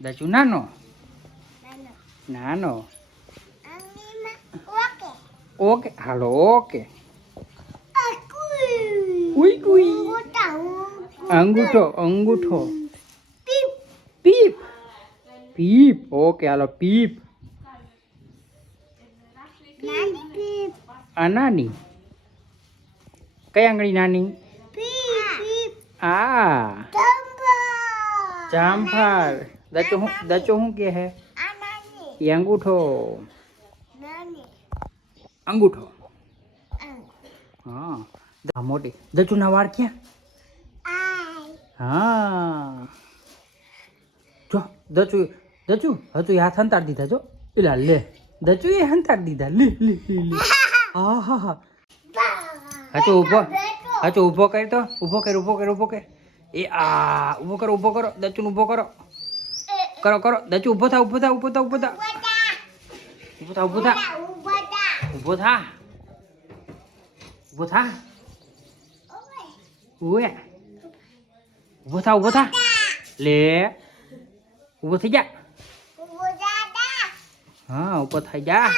દચુ નાનો નાનો okay hello okay ઉઈ કુઈ અંગૂઠો અંગૂઠો પીપ પીપ ઓકે હાલો પીપ આ નાની કઈ આંગળી નાની આ જામફળ દચો શું કે હે એ અંગૂઠો અંગૂઠો હા મોટી દચુના વાળ ક્યાં હા જો દચુ દચુ હજુ હાથ હંતાડી દીધા જો પેલા લે દચુ એ હંતાડી દીધા લે લે લે હા હા હા હજુ ઊભો કર તો ઊભો કર એ આ ઊભો કરો દચુન ઊભો કરો દચુ ઊભો થા ઊભો થા લે ઊભો થઈ જા હા ઊભો થઈ જા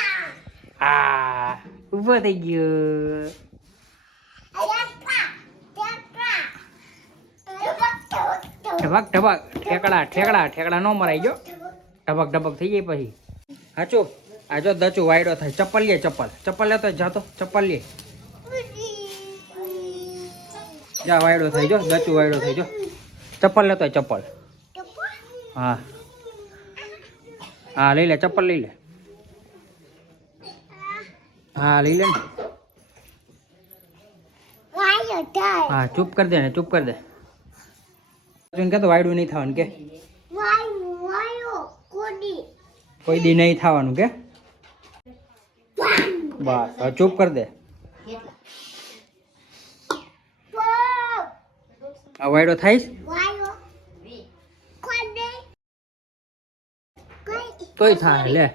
આ ઊભો થઈ ગયો ઢબક ઠેકડા નો મરાઈ ગયો ઢબક થઈ જાય પછી હાચો આ જો દચુ વાયડો થાય ચપ્પલ લે ચપ્પલ લેતો જાતો ચપ્પલ લે જા વાયડો થઈ જો દચુ વાયડો થઈ જો ચપ્પલ લેતો ચપ્પલ હા હા લઈ લે ચપ્પલ લઈ લે હા લઈ લે ને હા ચૂપ કર દે કે તો વાયડું નહીં થવાનું કે કોઈ દી નહીં થવાનું કે બસ હવે ચૂપ કર દે વાયડો થાઈશ તોય થાય લે